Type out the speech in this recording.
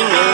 singing.